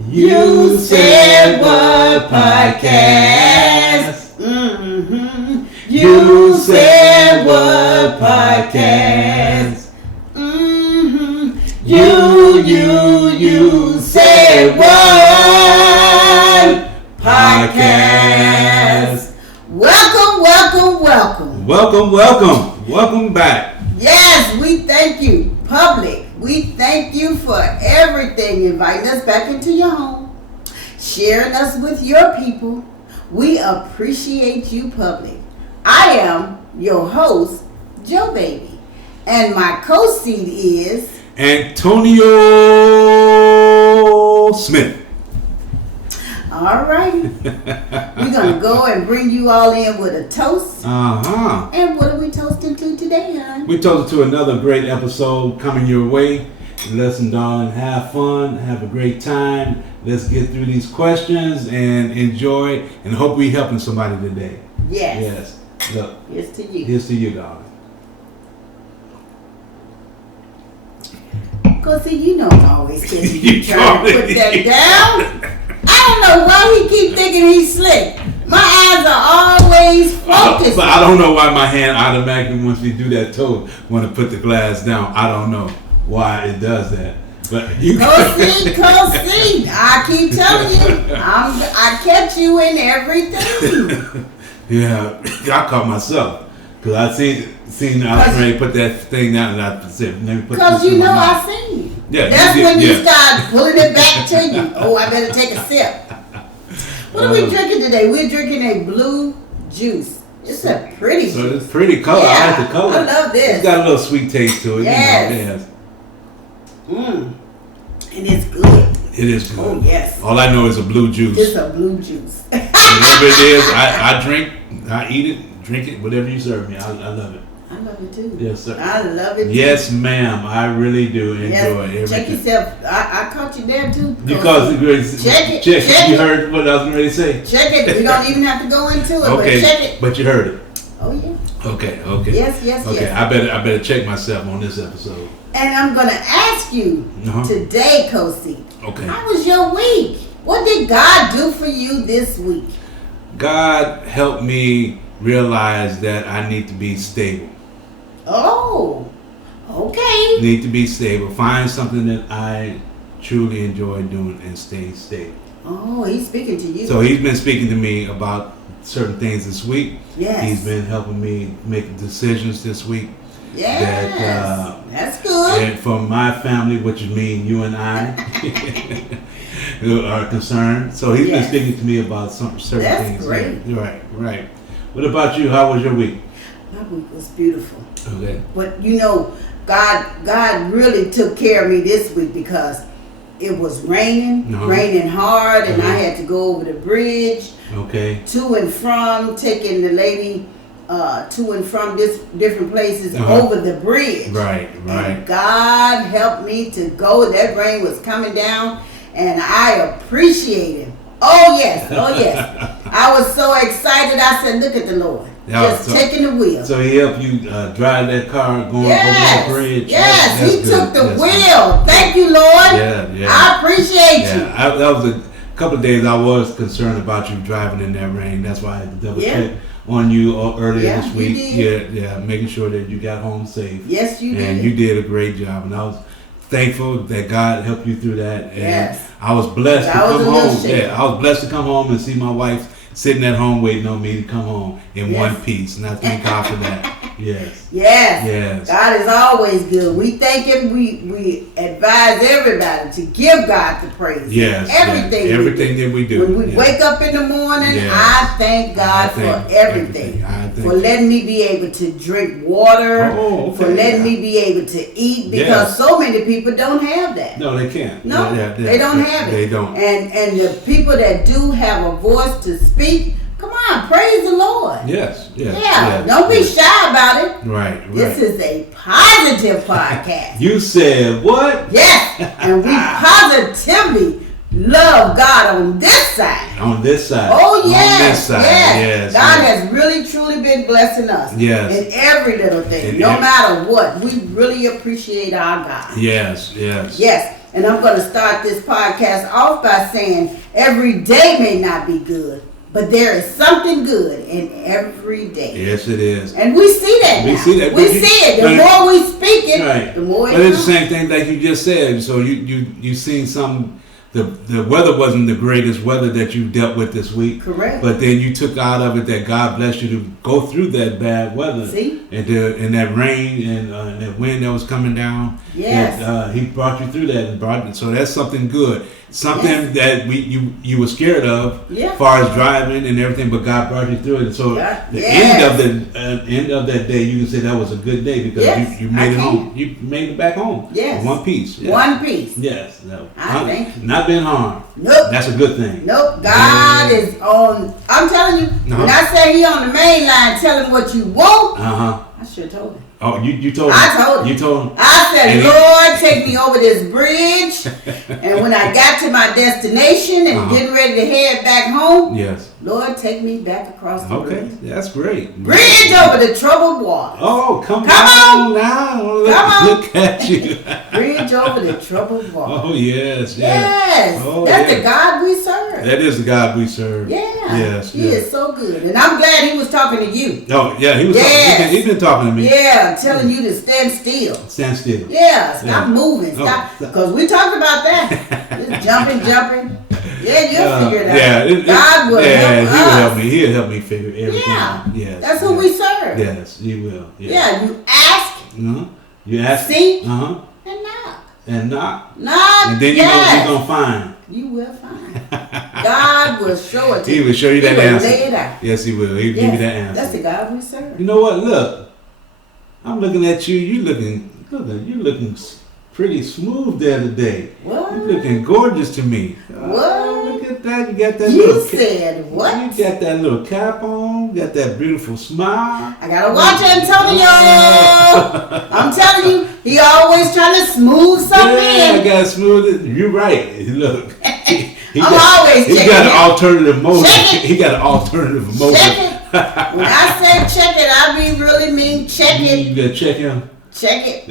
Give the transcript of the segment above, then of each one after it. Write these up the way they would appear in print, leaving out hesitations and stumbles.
You Said What podcast. You Said What podcast. You Said What podcast. Welcome back. Yes, we thank you, public. We thank you for everything, inviting us back into your home, sharing us with your people. We appreciate you, public. I am your host, Joe Baby, and my co-seed is Antonio Smith. All right. We're going to go and bring you all in with a toast. And what are we toasting to today, hon? We toasted to another great episode coming your way. Listen, darling, have fun, have a great time. Let's get through these questions and enjoy, and hope we're helping somebody today. Yes. Look. Here's to you. Here's to you, darling. Because, see, you know I'm always catching you trying to put that down. I don't know why he keep thinking he's slick. My eyes are always focused. But I don't know why my hand automatically, once we do that toe, want to put the glass down. I don't know why it does that. But you see. I keep telling you, I catch you in everything. Yeah, I caught myself. Because I seen I was ready to put that thing down, and I said, let me put this in my mouth. Because you know I seen you. Yeah, that's when you start pulling it back to you. Oh, I better take a sip. What are we drinking today? We're drinking a blue juice. It's a pretty juice. So it's pretty color. Yeah, I like the color. I love this. It's got a little sweet taste to it. Yes. You know, And it's good. It is good. Oh, yes. All I know is a blue juice. It's a blue juice. Whatever it is, I drink, I eat it, drink it, whatever you serve me. I love it. I love it too. Yes, sir. I love it too. Yes, ma'am. I really do enjoy everything. Check yourself. I caught you there too. Check it. You heard what I was going to say? Check it. We don't even have to go into it, okay, but check it. But you heard it. Oh, yeah. Okay. Yes. Okay, I better check myself on this episode. And I'm going to ask you today, Kosi. Okay. How was your week? What did God do for you this week? God helped me realize that I need to be stable. Oh, okay. Need to be stable. Find something that I truly enjoy doing and stay stable. Oh, he's speaking to you. So he's been speaking to me about certain things this week. Yes. He's been helping me make decisions this week. Yes. That's good. And for my family, which is me, you and I, are concerned. So he's been speaking to me about certain things. That's great. Right. What about you? How was your week? My week was beautiful. Okay. But you know, God really took care of me this week because it was raining hard, and I had to go over the bridge. Okay. To and from, taking the lady to and from different places over the bridge. Right. And God helped me to go. That rain was coming down, and I appreciate Him. Oh yes. I was so excited. I said, "Look at the Lord, taking the wheel." So He helped you drive that car going over the bridge. Yes, He took the wheel. Thank you, Lord. Yeah. I appreciate you. That was a couple of days I was concerned about you driving in that rain. That's why I had to double check on you earlier this week. Yeah, making sure that you got home safe. Yes, you did. And you did a great job, and I was thankful that God helped you through that. And I was blessed to come home. Yeah, I was blessed to come home and see my wife sitting at home waiting on me to come home in one piece, and I thank God for that. Yes. God is always good. We thank Him. We advise everybody to give God the praise. Yes. Everything that we do. When we wake up in the morning, I thank God for everything. For letting me be able to drink water. For letting me be able to eat, because so many people don't have that. No, they can't. No, they don't have it. They don't. And the people that do have a voice to speak, come on, praise the Lord. Yes. Don't be shy about it. Right. This is a positive podcast. You said what? Yes, and we positively love God on this side. On this side. Oh, yes. On this side. Yes. God has really, truly been blessing us. Yes. In every little thing. No matter what. We really appreciate our God. Yes. Yes. And I'm going to start this podcast off by saying every day may not be good, but there is something good in every day. Yes, it is. And we see that now. We see it. The more we speak it, right. The more it But it's the same thing like you just said. So you seen some. The weather wasn't the greatest weather that you dealt with this week. Correct. But then you took out of it that God blessed you to go through that bad weather. See? And that rain and that wind that was coming down. Yes. And, He brought you through that. So that's something good. Something that you were scared of, as far as driving and everything, but God brought you through it. So the end of that day, you can say that was a good day because you made it home. You made it back home. Yes. One piece. Yes. One piece. Yes. No. I thank you. Not been harmed. Nope. That's a good thing. Nope. God is on. I'm telling you. When I say He on the main line, tell Him what you want. I should have told Him. Oh, you told him. I told him. You told him. I said, Lord, take me over this bridge. And when I got to my destination and getting ready to head back home, Lord, take me back across the bridge. Okay, that's great. Bridge over the troubled water. Oh, come on now. Look at you. Bridge over the troubled water. Oh, yes. Oh, that's the God we serve. That is the God we serve. Yeah. Yes. He is so good. And I'm glad He was talking to you. Oh, yeah. He was he's been talking to me. Yeah, telling you to stand still. Stand still. Yeah, stop moving. Stop. Because we talked about that. Just jumping. Yeah, you'll figure it out. God will help us. He will help me. He'll help me figure everything out. Yes. That's who we serve. Yes, He will. Yeah, you ask. You ask. Seek. And knock. And knock. Knock. And then you're going to find. You will find. God will show it to you. He will show you that answer. Lay it out. Yes, He will. He'll give you that answer. That's the God we serve. You know what? Look. I'm looking at you. You looking pretty smooth there today. What? You looking gorgeous to me. What? Look at that. You got that You said what? You got that little cap on. You got that beautiful smile. I gotta watch Antonio. I'm telling you, he always trying to smooth something in. I got smooth it. You're right. Look. He always checking. He got an alternative motive. He got an alternative motive. Check it. When I say check it, I be really mean check it. You gotta check him. Check it.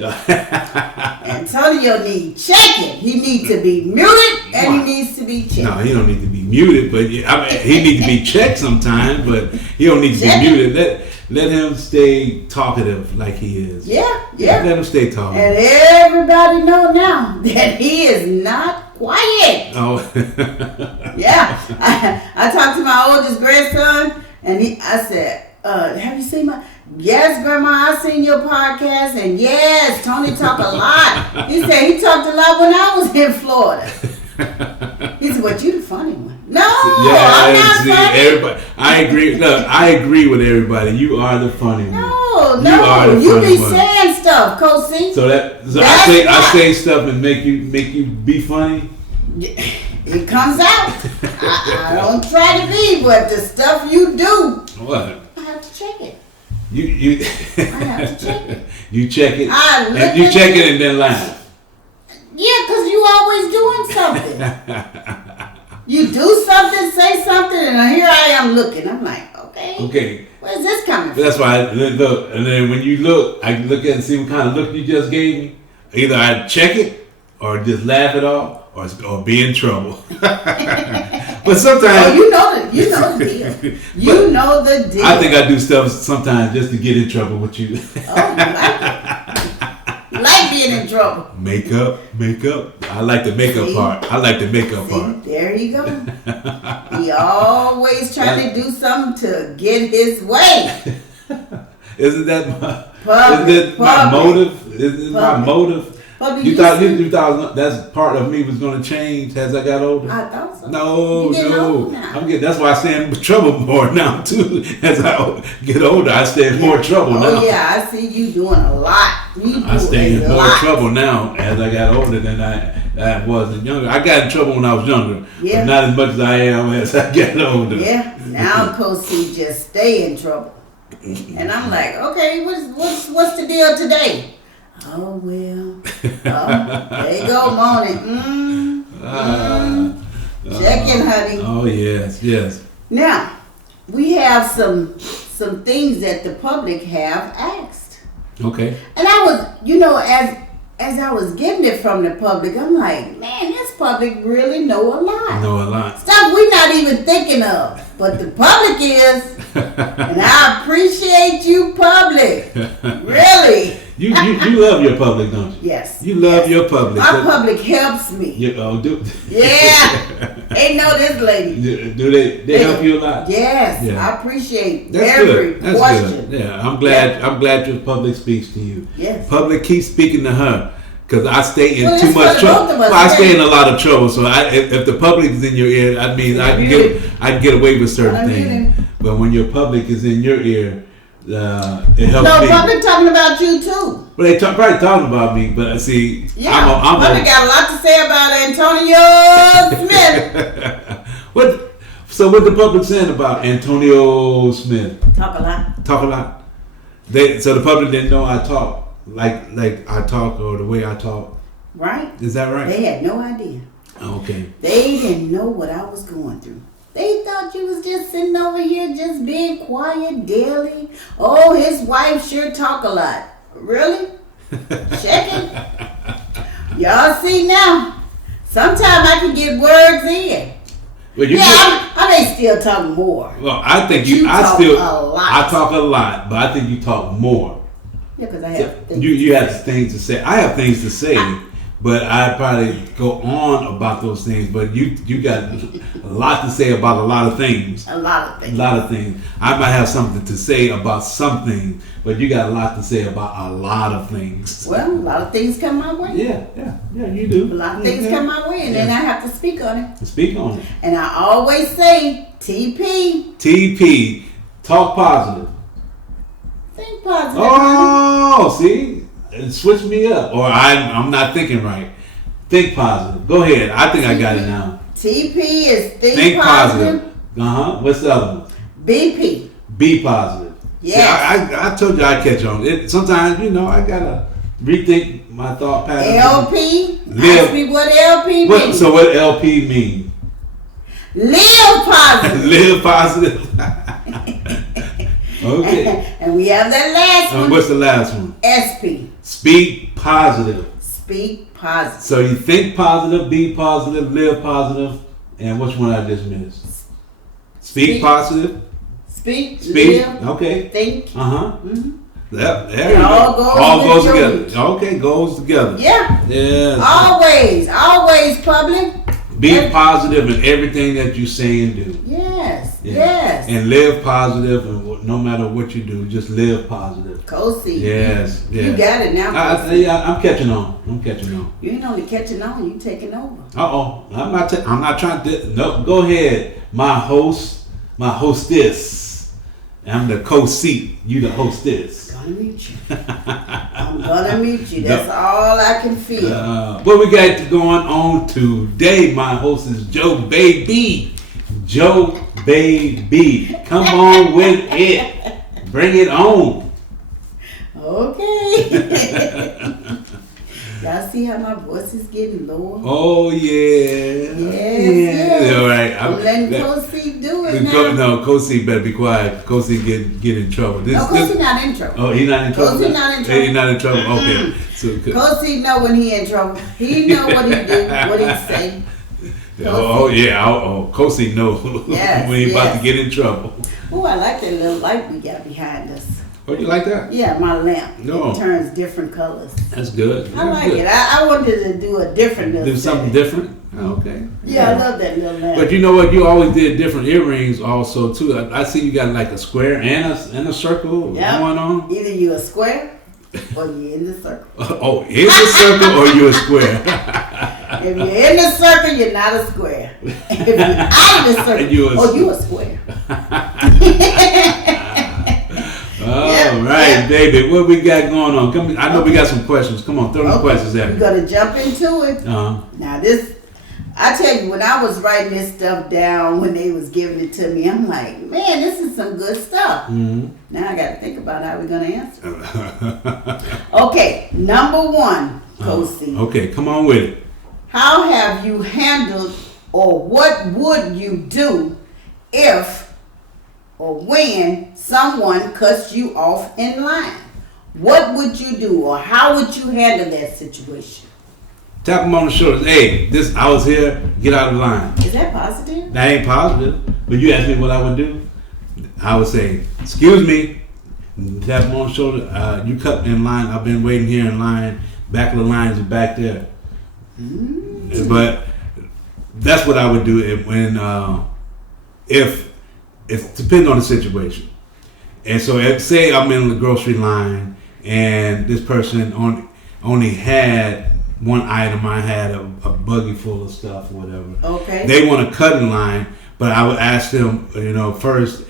Antonio needs check it. He needs to be muted and he needs to be checked. No, he don't need to be muted, but he needs to be checked sometimes. But he don't need to be muted. Let him stay talkative like he is. Yeah. Let him stay talkative. And everybody know now that he is not quiet. Oh. Yeah. I talked to my oldest grandson, and I said, have you seen my... Yes, Grandma, I seen your podcast, and yes, Tony talk a lot. He said he talked a lot when I was in Florida. He said, "But you the funny one." No, I'm not funny. Everybody, I agree. Look, I agree with everybody. You are the funny one. No, you be saying stuff, Coach C. So I say stuff and make you be funny. It comes out. I don't try to be, but the stuff you do, what? I have to check it. You I have to check it. You check it. You check it and then laugh. Yeah, because you always doing something. You do something, say something, and here I am looking. I'm like, okay. Where's this coming from? That's why I look. And then when you look, I look at it and see what kind of look you just gave me. Either I check it or just laugh it off or be in trouble. But sometimes you know the deal. You know the deal. I think I do stuff sometimes just to get in trouble with you. Oh, you like it? You like being in trouble. Makeup. I like the makeup part. There you go. He always trying to do something to get his way. Isn't that my motive? Isn't my motive? You thought that's part of me was going to change as I got older? I thought so. No. That's why I stay in trouble more now too. As I get older, I stay in more trouble now. Oh yeah, I see you doing a lot. I stay in more trouble now as I got older than I was younger. I got in trouble when I was younger, but not as much as I am as I get older. Yeah. Now Coach C just stay in trouble, and I'm like, okay, what's the deal today? Oh, well. There you go, Moni. Check-in, honey. Oh, yes. Now, we have some things that the public have asked. Okay. And I was, as I was getting it from the public, I'm like, man, this public really know a lot. Know a lot. Stuff we're not even thinking of. But the public is. And I appreciate you, public. Really. You love your public, don't you? Yes. You love your public. My public helps me. Do. Yeah. They know this lady. Do they help you a lot? Yes. Yeah. I appreciate That's every good. That's question. good. Yeah, I'm glad. Yeah. I'm glad your public speaks to you. Yes. Public keeps speaking to her. Because I stay in well, too much trouble. Well, I stay in a lot of trouble. So if the public is in your ear, I mean, I'd get away with certain things. But when your public is in your ear, it helps me. No, public talking about you too. Well, they probably talking about me, but see, yeah, public got a lot to say about Antonio Smith. So what the public saying about Antonio Smith? Talk a lot. Talk a lot. So the public didn't know I talk. Like I talk or the way I talk. Right. Is that right? They had no idea. Okay. They didn't know what I was going through. They thought you was just sitting over here just being quiet daily. Oh, his wife sure talk a lot. Really? Check it. Y'all see now. Sometimes I can get words in. Well, I may still talk more. Well, I think you talk a lot. I talk a lot, but I think you talk more. Yeah, because I have things you have things to say. I have things to say, but I probably go on about those things. But you got a lot to say about a lot of things. A lot of things. A lot of things. I might have something to say about something, but you got a lot to say about a lot of things. Well, a lot of things come my way. Yeah, you do. A lot of things come my way, and then I have to speak on it. Speak on it. And I always say, TP. Talk positive. Think positive. Oh, see? It switched me up. Or I'm not thinking right. Think positive. Go ahead. I think I got it now. TP is think positive. What's the other one? BP. Be positive. Yeah. See, I told you I'd catch on. Sometimes, I got to rethink my thought pattern. LP. Ask me what LP means. So what LP mean? Live positive. Live positive. Okay. And we have that last one. What's the last one? SP. Speak positive. Speak positive. So you think positive, be positive, live positive, and which one I just missed? Speak positive. Speak. Live. Okay. Think. Mm-hmm. Yep. It all goes together. Okay, goes together. Yeah. Yes. Always public. Be positive in everything that you say and do. Yes. And live positive, and no matter what you do, just live positive. Kosi. Yes. You got it now. I'm catching on. You ain't only catching on, you taking over. I'm not trying to. No, go ahead. My hostess. I'm the co-seat. You the hostess. I'm gonna meet you. That's all I can feel. What we got going on today? My host is Joe Baby. Joe Baby. Come on with it. Bring it on. Okay. Y'all see how my voice is getting lower? Oh, yeah. Yes. All right. I'm letting Kosi do it now. No, Kosi better be quiet. Kosi get in trouble. Kosi not in trouble. Oh, he not in trouble? Kosi not in trouble. He not in trouble? Okay. So, Kosi know when he in trouble. He know what he do, what he say. Kosi know when he about to get in trouble. Oh, I like that little light we got behind us. Oh, you like that? Yeah, my lamp. No. It turns different colors. That's good. I like it. I wanted to do a different little do something different? Okay. Yeah, I love that little lamp. But you know what? You always did different earrings also, too. I see you got like a square and a circle going on. Either you a square or you in the circle. Oh, in the circle or you a square? If you're in the circle, you're not a square. If you're out of the circle, you a square. All right, David, what we got going on? I know we got some questions. Come on, throw the questions at me. We're going to jump into it. Now this, I tell you, when I was writing this stuff down, when they was giving it to me, I'm like, man, this is some good stuff. Mm-hmm. Now I got to think about how we're going to answer. Okay, number one, Kosi. Okay, come on with it. How have you handled, or what would you do if or when someone cuts you off in line, what would you do, or how would you handle that situation? Tap them on the shoulders. Hey, I was here. Get out of line. Is that positive? That ain't positive. But you asked me what I would do. I would say, excuse me. Tap them on the shoulder. You cut in line. I've been waiting here in line. Back of the line is back there. Mm-hmm. But that's what I would do if it depends on the situation. And so, say I'm in the grocery line and this person only had one item. I had a buggy full of stuff, or whatever. Okay. They want to cut in line, but I would ask them, first,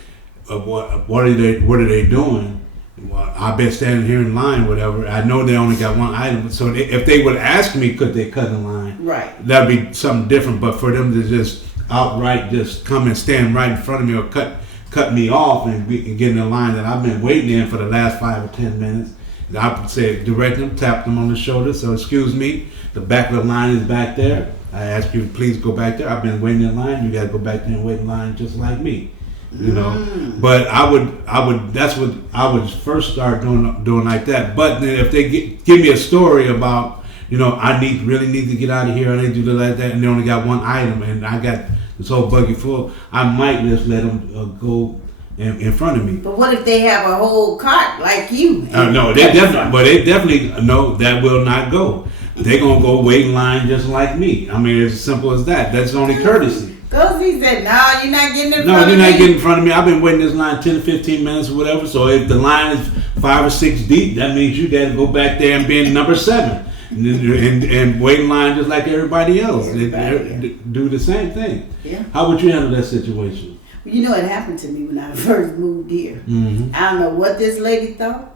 what are they doing? Well, I've been standing here in line, whatever. I know they only got one item, so if they would ask me, could they cut in line? Right. That'd be something different. But for them to just outright just come and stand right in front of me or cut me off and get in the line that I've been waiting in for the last 5 or 10 minutes, I would say direct them, tap them on the shoulder. So excuse me, the back of the line is back there. I ask you to please go back there. I've been waiting in line. You got to go back there and wait in line just like me. But I would that's what I would first start doing like that. But then if they give me a story about, I really need to get out of here, I need to do like that, and they only got one item and I got this whole buggy full, I might just let them go in front of me. But what if they have a whole cart like you? No, they definitely no, that will not go. They're gonna go wait in line just like me. I mean, it's as simple as that. That's only courtesy. He said, "No, you're not getting in front of me." No, you're not getting in front of me. I've been waiting this line 10 to 15 minutes or whatever. So if the line is 5 or 6 deep, that means you got to go back there and be in number 7 and wait in line just like everybody else. Do the same thing. Yeah. How would you handle that situation? Well, it happened to me when I first moved here. Mm-hmm. I don't know what this lady thought.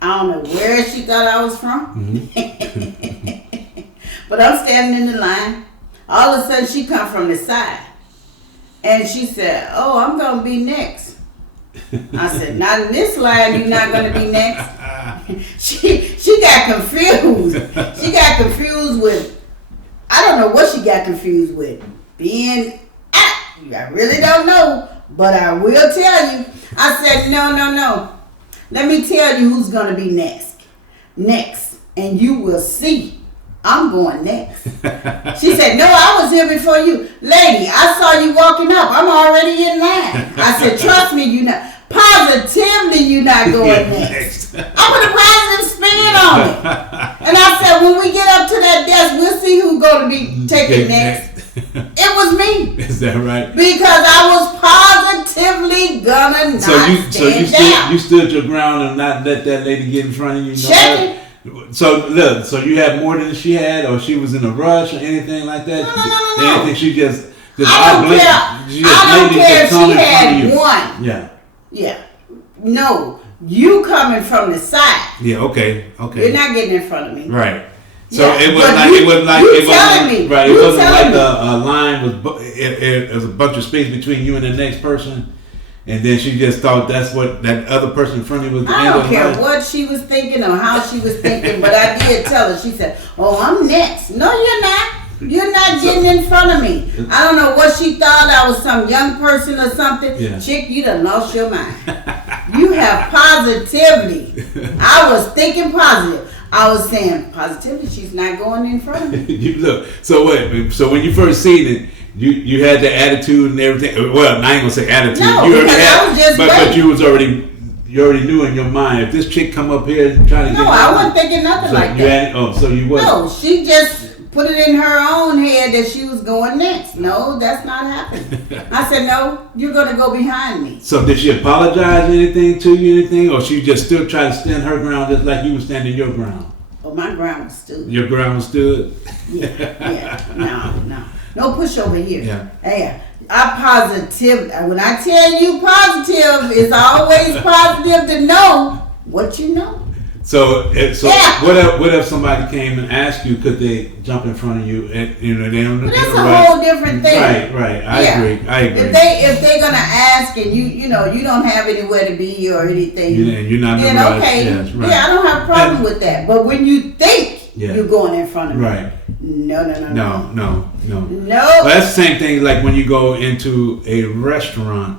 I don't know where she thought I was from. Mm-hmm. But I'm standing in the line. All of a sudden, she come from the side. And she said, "Oh, I'm going to be next." I said, "Not in this line, you're not going to be next." She got confused. She got confused with, I don't know what she got confused with. I really don't know, but I will tell you. I said, no. Let me tell you who's going to be next. And you will see. I'm going next. She said, "No, I was here before you." "Lady, I saw you walking up. I'm already in line." I said, "Trust me, you're not. Positively, you're not going next." I put a positive spin on it. And I said, when we get up to that desk, we'll see who's going to be taken next. It was me. Is that right? Because I was positively gonna You stood your ground and not let that lady get in front of you. Check it. So look, you had more than she had, or she was in a rush or anything like that? No. Anything she just I don't care if she had one. Yeah. No, you coming from the side. Yeah. Okay. You're not getting in front of me. Right. So yeah. it wasn't like a line it was a bunch of space between you and the next person. And then she just thought that's what that other person in front of you was the end of the line. I don't care what she was thinking or how she was thinking, but I did tell her. She said, "Oh, I'm next." No, you're not. You're not getting in front of me. I don't know what she thought. I was some young person or something. Yeah. Chick, you done lost your mind. You have positively. I was thinking positive. I was saying positively. She's not going in front of me. You look. So wait. So when you first seen it, you had the attitude and everything. Well, I ain't gonna say attitude. No, you because I was just waiting. But you already knew in your mind, if this chick come up here trying to get. No, I wasn't thinking nothing like that. So you wasn't. No, she just put it in her own head that she was going next. No, that's not happening. I said, "No, you're gonna go behind me." So did she apologize anything to you, or she just still trying to stand her ground just like you were standing your ground? Oh, my ground was stood. Your ground was stood? Yeah. No push over here. Yeah. When I tell you positive, it's always positive to know what you know. So what if somebody came and asked you, could they jump in front of you? And they don't. But that's a whole different thing. Right. I agree. If they're gonna ask and you don't have anywhere to be or anything, you're not. Then okay, yes, right. Yeah, I don't have a problem with that. But when you think you're going in front of me, right? No. Well, that's the same thing like when you go into a restaurant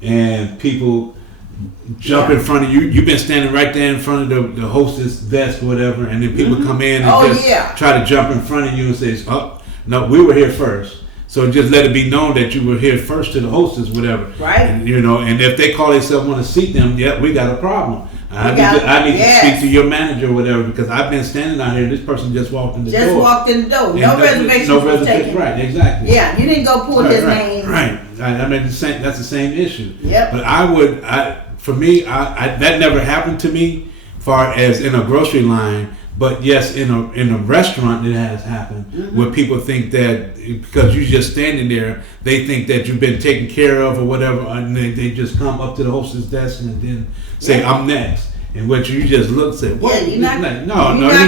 and people jump in front of you. You've been standing right there in front of the hostess desk or whatever, and then people come in and try to jump in front of you and say, "Oh, no, we were here first." So just let it be known that you were here first to the hostess, whatever. Right. And, and if they call themselves want to seat them, yeah, we got a problem. I need to speak to your manager or whatever, because I've been standing out here. This person just walked in the door. Just walked in the door. No reservations was taken. Right, exactly. Yeah, you didn't go pull his name. Right. I mean, that's the same issue. Yep. But for me, that never happened to me, far as in a grocery line. But yes, in a restaurant, it has happened where people think that because you're just standing there, they think that you've been taken care of or whatever, and they just come up to the hostess desk and then say, "I'm next." And what you just look and say, "What? Yeah, you're not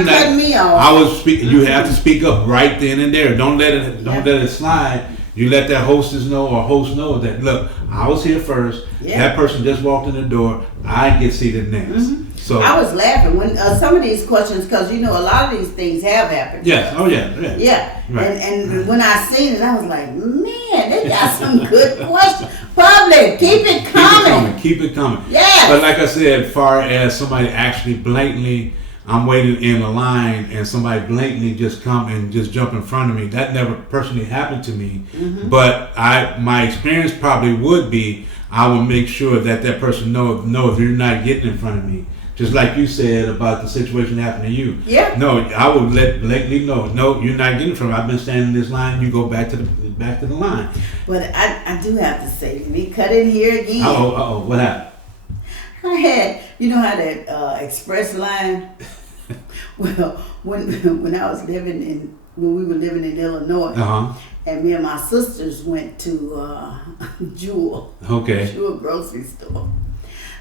cutting me off." I was speaking. You have to speak up right then and there. Don't let it slide. You let that hostess know or host know that, look, I was here first. Yeah. That person just walked in the door. I get seated next. So I was laughing when some of these questions, because a lot of these things have happened. Yes. Oh yeah. Yeah. Right. And when I seen it, I was like, man, they got some good questions. Public, keep it coming. Keep it coming. Yeah. But like I said, as far as somebody actually blatantly, I'm waiting in a line and somebody blatantly just come and just jump in front of me, that never personally happened to me. But my experience probably would be, I would make sure that person know if you're not getting in front of me. Just like you said about the situation that happened to you. Yeah. No, I would let blatantly know. No, you're not getting from. I've been standing in this line. You go back to the line. But I do have to say, let me cut in here again. What happened? I had, how that express line. Well, when I was when we were living in Illinois, and me and my sisters went to Jewel grocery store.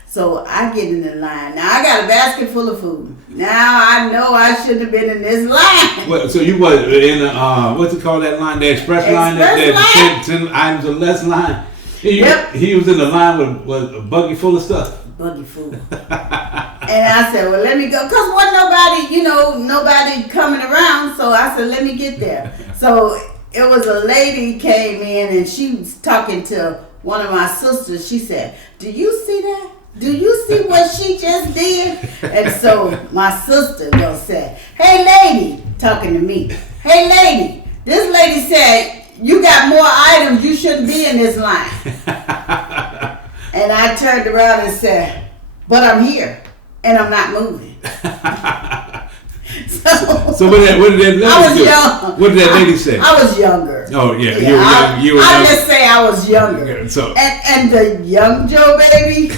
So I get in the line. Now I got a basket full of food. Now I know I shouldn't have been in this line. Well, so you was in the what's it called, that line, the express line, that 10 items or less line. He was in the line with a buggy full of stuff. Buggy full. And I said, well, let me go, cause wasn't nobody coming around. So I said, let me get there. So it was a lady came in and she was talking to one of my sisters. She said, "Do you see that? Do you see what she just did?" And so my sister said, "Hey lady," talking to me. "Hey lady, this lady said you got more items. You shouldn't be in this line." And I turned around and said, "But I'm here and I'm not moving." So what did that lady do? Young. What did that lady say? I was younger. Oh yeah, you were I'll just say I was younger. So and the young Joe baby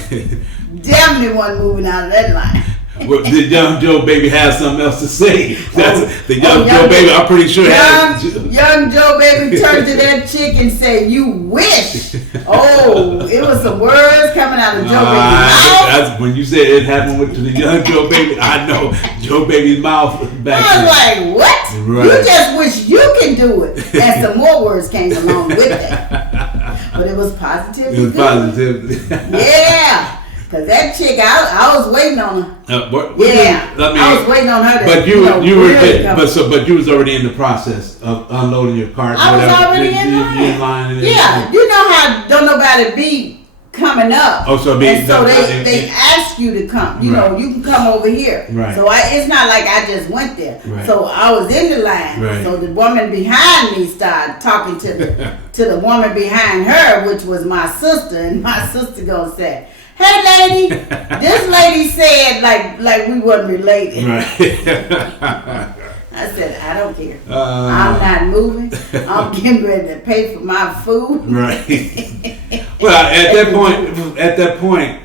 definitely wasn't moving out of that line. Well, the young Joe baby has something else to say. The young Joe baby, I'm pretty sure. Young Joe baby turned to that chick and said, "You wish." Oh, it was some words coming out of Joe baby's mouth. When you said it happened to the young Joe baby, I know Joe baby's mouth back. I was like, what? Right. You just wish you can do it. And some more words came along with that. But it was positive. It was positive. Yeah. Cause that chick, I was waiting on her. I was waiting on her. But but you was already in the process of unloading your cart. I was already in line. Yeah, you know how don't nobody be coming up. Oh, so they ask you to come. You know, you can come over here. Right. So it's not like I just went there. Right. So I was in the line. Right. So the woman behind me started talking to the woman behind her, which was my sister, and my sister gonna say, "Hey lady, this lady said like we wasn't related." Right. I said, "I don't care. I'm not moving. I'm getting ready to pay for my food." Right. Well, at that point,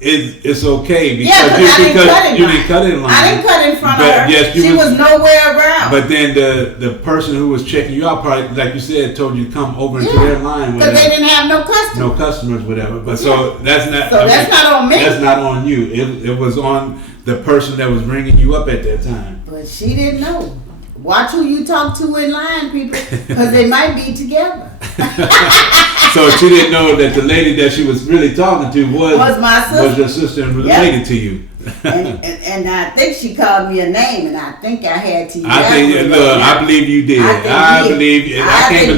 it's okay because you didn't cut in line. I didn't cut in front of her. Yes, she was nowhere around. But then the person who was checking you out probably, like you said, told you to come over into their line. Because they didn't have no customers. No customers, whatever. But so that's not. So that's not on me. That's not on you. It was on the person that was ringing you up at that time. But she didn't know. Watch who you talk to in line, people, because they might be together. So she didn't know that the lady that she was really talking to was my sister. Was your sister and related to you. and I think she called me a name, and I think I had to. I believe you did. I can't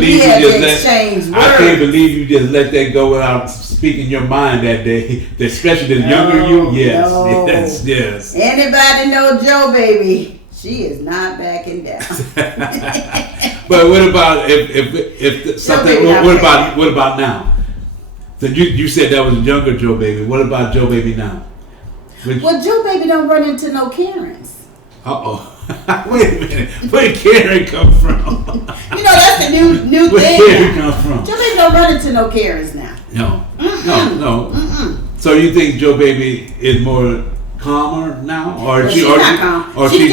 believe you just let that go without speak in your mind that day, especially the younger you. Yes. Anybody know Joe Baby? She is not backing down. But what about if something? What about now? So you said that was a younger Joe Baby. What about Joe Baby now? Well, Joe Baby don't run into no Karens. Wait a minute. Where did Karen come from? That's the new Where thing. Where Karen come from? Joe Baby don't run into no Karens now. No. Mm-mm. No. Mm-mm. So you think Joe Baby is more calmer now, or she's not calm. or she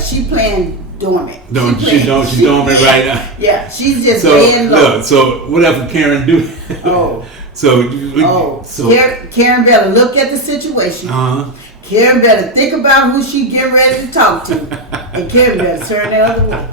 she playing dormant. She's dormant right now. Yeah, she's just laying low. So whatever Karen do. So Karen better look at the situation. Karen better think about who she getting ready to talk to, and Karen better turn the other way.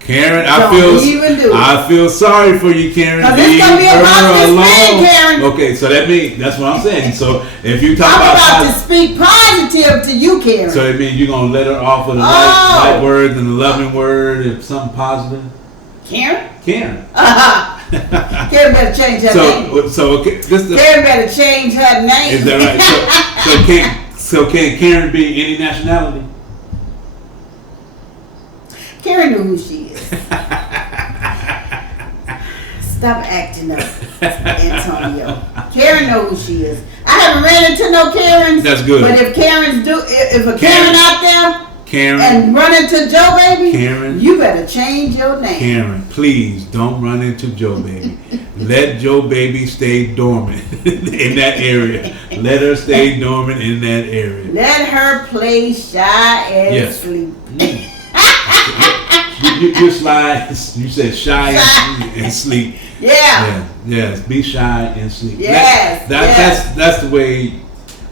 Karen, I feel sorry for you, Karen. Because it's gonna be about this man, Karen. Okay, so that's what I'm saying. So if you talk I'm about to speak positive to you, Karen. So it means you're gonna let her off with the right words and the loving word, if something positive. Karen. Karen better change her name. Karen better change her name. Is that right? So can Karen be any nationality? Karen knew who she is. Stop acting up, Antonio. Karen know who she is. I haven't ran into no Karens. That's good. But if a Karen out there and run into Joe Baby, you better change your name. Karen, please don't run into Joe Baby. Let Joe Baby stay dormant in that area. Let her stay dormant in that area. Let her play shy and sleep. You slide. You said shy and sleep. Yes. Be shy and sleep. That's the way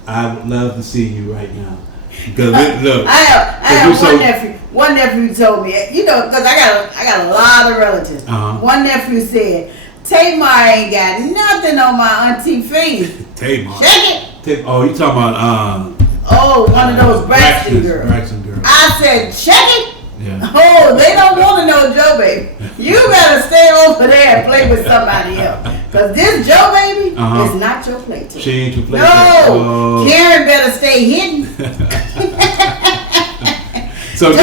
I would love to see you right now. Because look, I have one nephew told me, because I got a lot of relatives. One nephew said, Tamar ain't got nothing on my auntie face. Tamar. Check it. Oh, you talking about one of those Braxton girls. I said, check it. Yeah. Oh, they don't want to know Joe Baby. You better stay over there and play with somebody else. Because this Joe Baby is not your playtime. She ain't your playtime. No. Karen better stay hidden. Joe Baby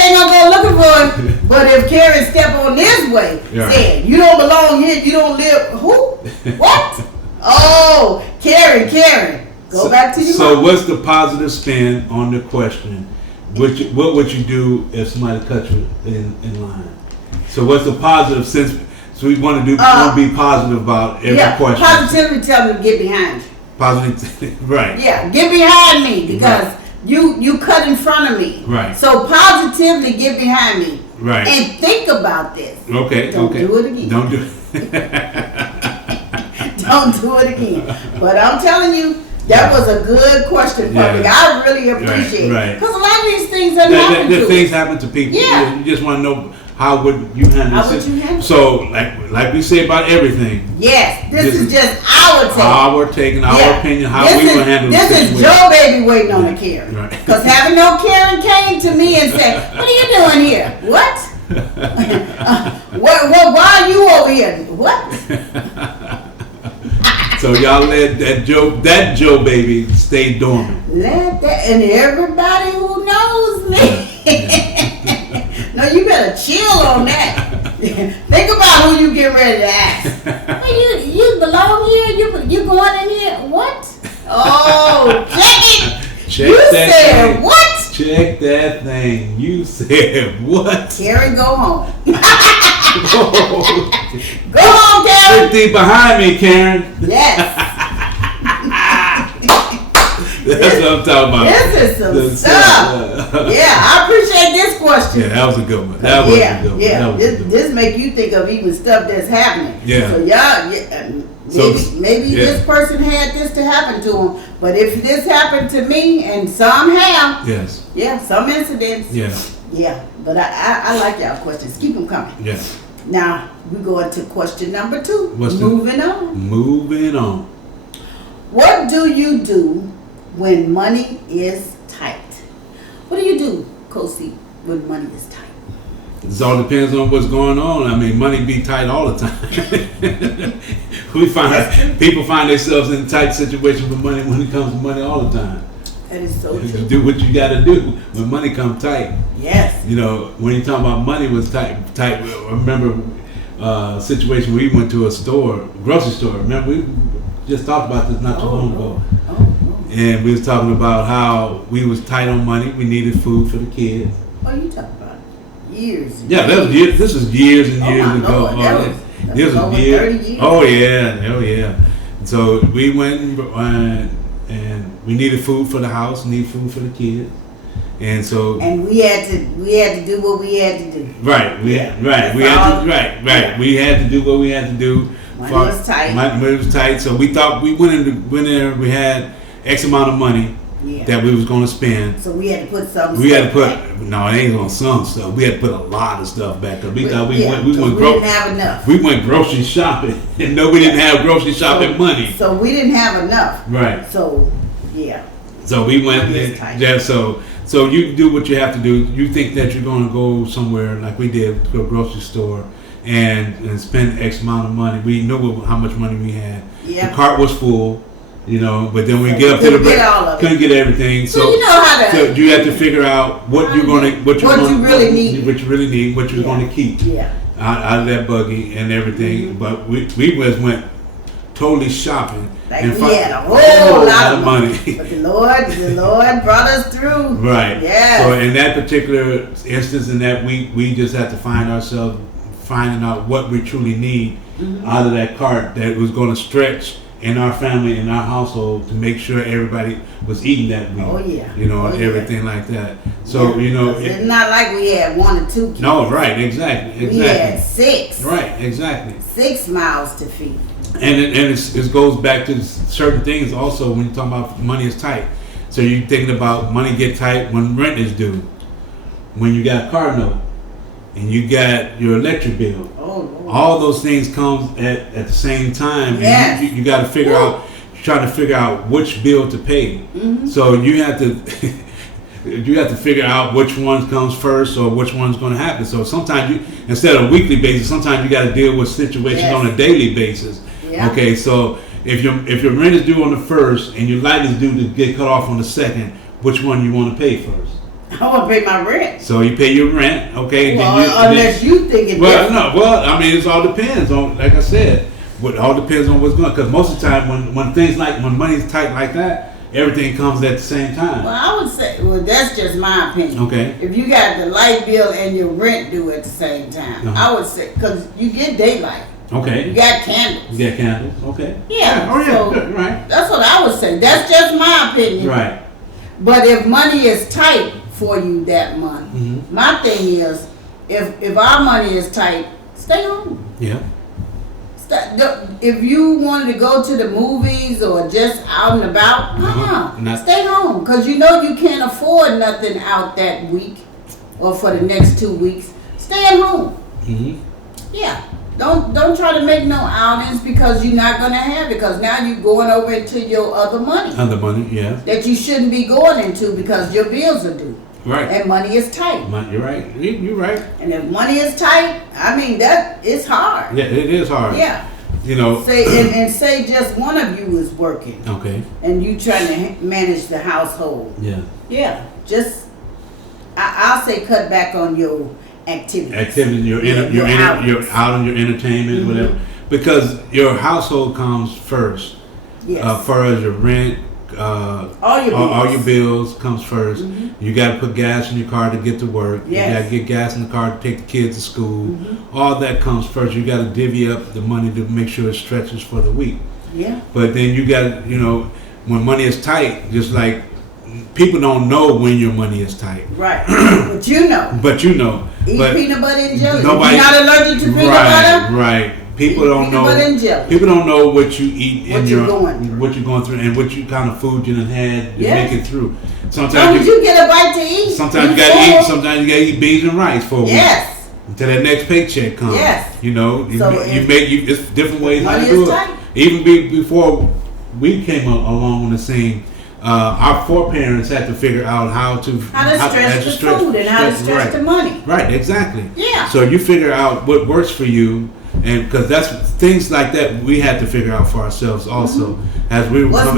ain't going to go looking for him. But if Karen step on this way, saying, you don't belong here, you don't live. Who? What? Oh, Karen. Go back to your So what's the positive spin on the question? What would you do if somebody cut you in line? So what's the positive sense? So we want to be positive about every question. Positively tell me to get behind you. Positive, right? Yeah, get behind me because you cut in front of me. Right. So positively get behind me. Right. And think about this. Okay. Don't do it again. Don't do it. Don't do it again. But I'm telling you. That was a good question, Public. I really appreciate it. Because a lot of these things happen to things happen to people. Yeah. You just want to know how would you handle it. So, like we say about everything. Yes. This is just our take. Our take and our opinion, how we will handle this. This is Joe Baby waiting on a Karen. Right. Because having no Karen came to me and said, what are you doing here? What? Why are you over here? What? So y'all let that Joe Baby stay dormant. Let that, and everybody who knows me. No, you better chill on that. Think about who you get ready to ask. Well, you belong here? You going in here? What? Oh, check it. You said what? Check that thing. You said what? Karen, go home. Go home, Karen. 50 behind me, Karen. Yes. That's what I'm talking about. This is some stuff. Yeah, I appreciate this question. Yeah, that was a good one. That was a good one. Yeah, this make you think of even stuff that's happening. Yeah. So y'all, maybe this person had this to happen to him, but if this happened to me, and some have, some incidents, But I like y'all questions. Keep them coming. Yeah. Now we go into question number 2. Moving on. What do you do when money is tight? What do you do, Kosi, when money is tight? It all depends on what's going on. I mean, money be tight all the time. People find themselves in tight situations with money when it comes to money all the time. That is so true. You do what you got to do when money comes tight. Yes. You know, when you talk about money was tight. I remember a situation we went to a store, grocery store. Remember, we just talked about this not too long ago. And we was talking about how we was tight on money. We needed food for the kids. Oh, you talking about years? Yeah, that was years. This was years and years ago. Lord, that was over years. 30 years. Oh yeah. So we went and we needed food for the house, needed food for the kids, and so we had to do what we had to do. Right. We had to do what we had to do. Money was tight. Money was tight. So we thought we went there. We had X amount of money that we was going to spend. So we had to put some. We had to put no, it ain't on some stuff. We had to put a lot of stuff back up. We thought we didn't have enough. We went grocery shopping, and we didn't have grocery shopping money. So we didn't have enough. Right. So yeah. So we went there. So you do what you have to do. You think that you're going to go somewhere like we did, to a grocery store, and spend X amount of money. We knew how much money we had. Yeah. The cart was full. You know, but then we get up to the break, couldn't get everything. So you know how to. So you have to figure out what you really need, what you're going to keep out of that buggy and everything. Mm-hmm. But we went totally shopping. Like we had a whole lot of money. But the Lord brought us through. Right. Yeah. So in that particular instance, in that week, we just had to find ourselves finding out what we truly need out of that cart that was going to stretch in our family, in our household, to make sure everybody was eating that week. Oh yeah. You know, everything like that. So you know, it's not like we had 1 or 2 kids. No, right, exactly. We had 6. Right, exactly. 6 mouths to feed. And it goes back to certain things also when you're talking about money is tight. So you're thinking about money get tight when rent is due, when you got a car note, and you got your electric bill. Oh, Lord. All those things come at the same time. Yes. And you got to figure out, trying to figure out which bill to pay. Mm-hmm. So you have to figure out which one comes first or which one's going to happen. So sometimes instead of a weekly basis, sometimes you got to deal with situations on a daily basis. Yeah. Okay, so if your rent is due on the 1st and your light is due to get cut off on the 2nd, which one you want to pay first? I want to pay my rent. So you pay your rent, okay? Well, unless you think it's I mean, it all depends on, like I said, it all depends on what's going on. Because most of the time, when money's tight like that, everything comes at the same time. Well, I would say, that's just my opinion. Okay. If you got the light bill and your rent due at the same time, I would say, because you get daylight. Okay. You got candles. You got candles. Okay. Yeah. Oh yeah. So good. Right. That's what I would say. That's just my opinion. Right. But if money is tight for you that month, my thing is, if our money is tight, stay home. Yeah. If you wanted to go to the movies or just out and about, stay home, because you know you can't afford nothing out that week or for the next 2 weeks. Stay at home. Mm-hmm. Yeah. Don't try to make no outings because you're not gonna have it, because now you're going over into your other money. Other money, yeah. That you shouldn't be going into because your bills are due. Right. And money is tight. You're right. You're right. And if money is tight, I mean it's hard. Yeah, it is hard. Yeah. You know. Say just one of you is working. Okay. And you trying to manage the household. Yeah. Yeah. Just I'll say cut back on your activities. You're out on your entertainment, whatever, because your household comes first. Yes. Far as your rent, all your bills comes first. Mm-hmm. You got to put gas in your car to get to work. Yes. You got to get gas in the car to take the kids to school. Mm-hmm. All that comes first. You got to divvy up the money to make sure it stretches for the week. Yeah. But then you got, when money is tight, just like people don't know when your money is tight. Right. But you know. Eat peanut butter and jelly. You're not allergic to peanut butter? Right. People don't know. People don't know what you eat what you're going through, and what kind of food you done had to make it through. Sometimes you get a bite to eat. Sometimes you gotta eat. Sometimes you gotta eat beans and rice for a week. Yes. Until that next paycheck comes. Yes. It's different ways how to do it. Even before we came along on the scene, our foreparents had to figure out how to stretch the food and how to stretch the money. Right, exactly. Yeah. So you figure out what works for you, and because that's things like that we had to figure out for ourselves also as we were what's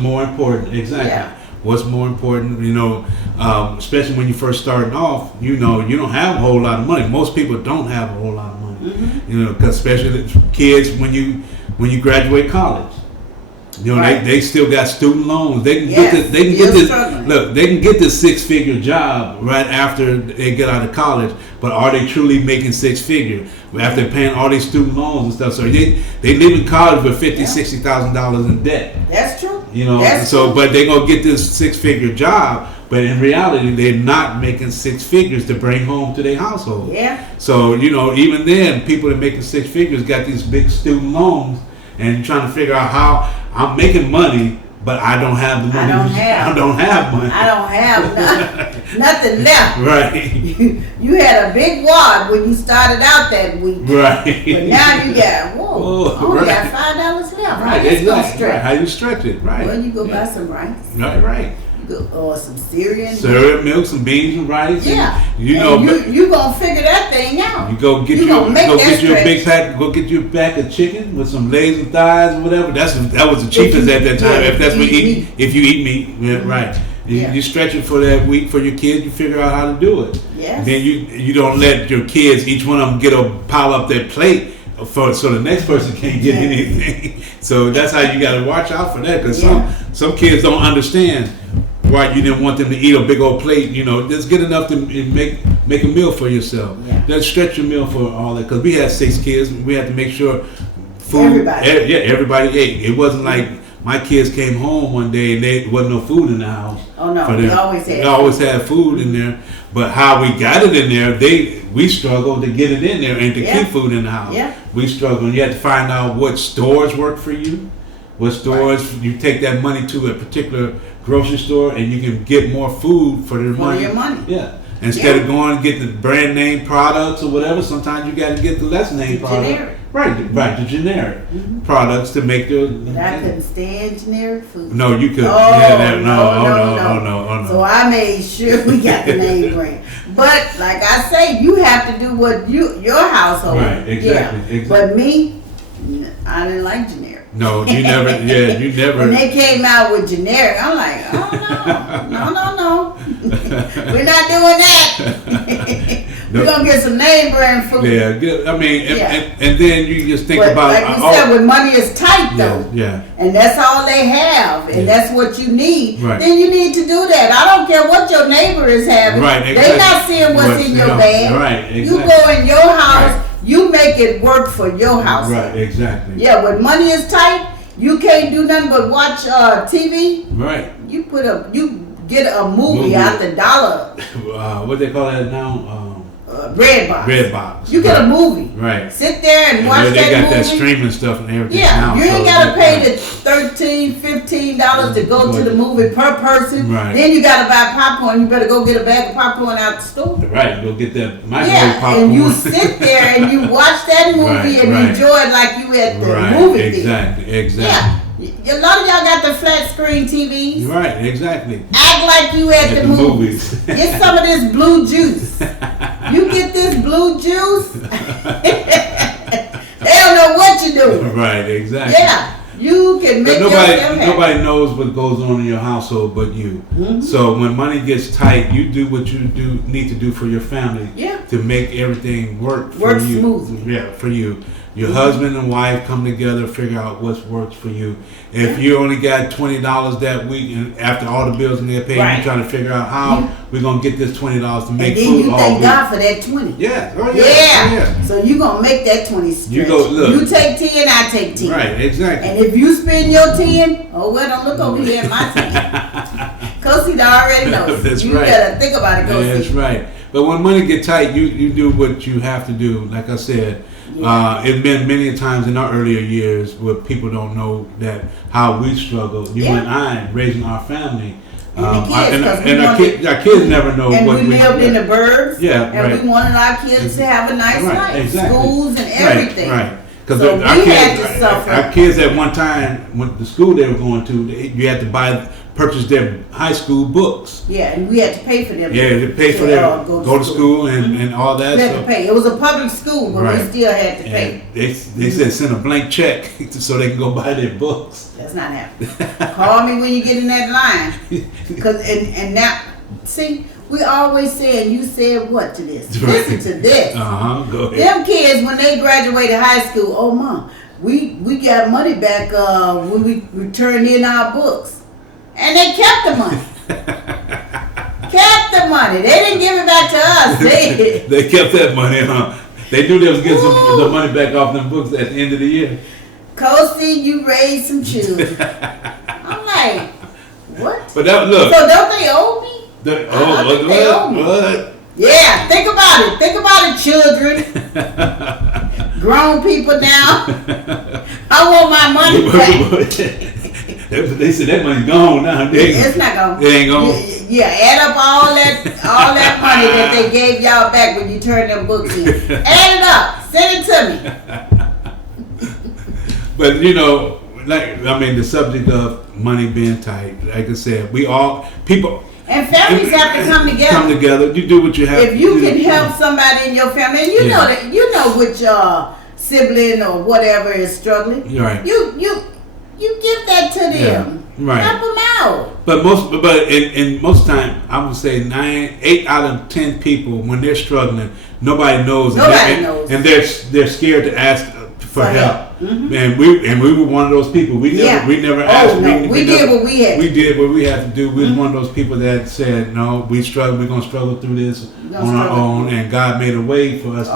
more important, exactly. Yeah. What's more important, especially when you first starting off, you don't have a whole lot of money. Most people don't have a whole lot of money, because especially kids when you graduate college. They still got student loans. They can get this 6-figure job right after they get out of college. But are they truly making 6-figure after paying all these student loans and stuff? So they leaving college with $50,000-$60,000 in debt. That's true. But they gonna get this 6-figure job. But in reality, they're not making 6 figures to bring home to their household. Yeah. So even then, people that making 6 figures got these big student loans. And trying to figure out how I'm making money, but I don't have the money. I don't have money. I don't have nothing left. Right. You had a big wad when you started out that week. Right. But now you got, only got $5 left. Right. How you stretch it? Right. Well, you go buy some rice. Right. Or some cereal. Cereal, milk, some beans and rice. Yeah. And, you gonna figure that thing out. You go get you a big pack. Go get you a pack of chicken with some legs and thighs or whatever. That was the cheapest at that time. If that's what if you eat meat, right. You stretch it for that week for your kids. You figure out how to do it. Yes. Then you don't let your kids, each one of them, pile up their plate so the next person can't get anything. So that's how you got to watch out for that, because some kids don't understand why you didn't want them to eat a big old plate. Just get enough to make a meal for yourself. Yeah. Just stretch your meal for all that, because we had 6 kids and we had to make sure food. Everybody ate. It wasn't like my kids came home one day and there wasn't no food in the house. Oh no, we always had food in there. But how we got it in there, we struggled to get it in there and to keep food in the house. Yeah. We struggled. You had to find out what stores work for you. What stores you take that money to a particular grocery store and you can get more food for your money. Yeah. Instead of going and get the brand name products or whatever, sometimes you got to get the less name products. Generic. Right, the generic products to make the. But I couldn't stand generic food. No, you couldn't. No. So I made sure we got the name brand. But like I say, you have to do what your household. Right, exactly. But me, I didn't like generic. No, you never. You never. When they came out with generic, I'm like, oh no. We're not doing that. We're gonna get some name brand food. Yeah, I mean, and then you just think about. Like we said, when money is tight though, yeah, and that's all they have, and that's what you need. Right. Then you need to do that. I don't care what your neighbor is having. Right, exactly. They're not seeing what's in your bag. Right, exactly. You go in your house. Right. You make it work for your house. Right, exactly. Yeah, when money is tight, you can't do nothing but watch TV. Right. You get a movie out the dollar. What they call that now? Redbox. You get a movie. Right. Sit there and watch that movie. They got that streaming stuff and everything. Yeah, now, you ain't got to pay the $13, $15 to go to the movie per person. Right. Then you got to buy popcorn. You better go get a bag of popcorn out the store. Right. Go get that microwave popcorn. And you sit there and you watch that movie and enjoy it like you at the movie theater. Exactly. Yeah. A lot of y'all got the flat screen TVs. Right, exactly. Act like you at the movies. Get some of this blue juice. You get this blue juice, they don't know what you're doing. Right, exactly. Yeah, you can make nobody knows what goes on in your household but you. Mm-hmm. So when money gets tight, you do what you need to do for your family to make everything work for you. Smoothly. Yeah, for you. Your husband and wife come together, figure out what works for you. If you only got $20 that week, and after all the bills get paid, you're trying to figure out how we're gonna get this $20 to make food all week. And then you thank God for that 20. Yeah. Oh, yeah. So you gonna make that 20 stretch. You take 10, I take 10. Right. Exactly. And if you spend your 10, don't look over here at my 10. Kosi already knows. That's you gotta think about it, Kosi. Yeah, that's right. But when money get tight, you do what you have to do. Like I said. It's been many times in our earlier years where people don't know that how we struggled. You and I raising our family, our kids never know. And what we lived in the burbs. Yeah, and we wanted our kids to have a nice life, exactly. schools and everything. Right. Because so our kids at one time with the school they were going to, you had to buy purchase their high school books. Yeah, and we had to pay for them. Yeah, to pay for their go to school and all that. We had to pay. It was a public school, but we still had to pay. They said send a blank check so they can go buy their books. That's not happening. Call me when you get in that line. And now, see, we always say, and you said what to this? Listen to this. Go ahead. Them kids, when they graduated high school, oh, Mom, we got money back when we returned in our books. And they kept the money. Kept the money. They didn't give it back to us. They kept that money, huh? They knew they was getting the money back off them books at the end of the year. Coasty, you raised some children. I'm like, what? But look. So don't they owe me? They owe me. What? Yeah, think about it. Think about it, children. Grown people now. I want my money back. They said that money's gone now. It's not gone. It ain't gone. Yeah, add up all that money that they gave y'all back when you turned them books in. Add it up. Send it to me. But the subject of money being tight, like I said, people. And families have to come together. Come together. You do what you have. If you can help somebody in your family, and you know which sibling or whatever is struggling. Right. You give that to them. Yeah. Right. Help them out. But most time, I would say 8 out of 10 people, when they're struggling, nobody knows. And they're scared to ask for help. Mm-hmm. And we were one of those people. We never asked. We did what we had. We did what we had to do. We was one of those people that said, no, we're going to struggle through this on our own. And God made a way for us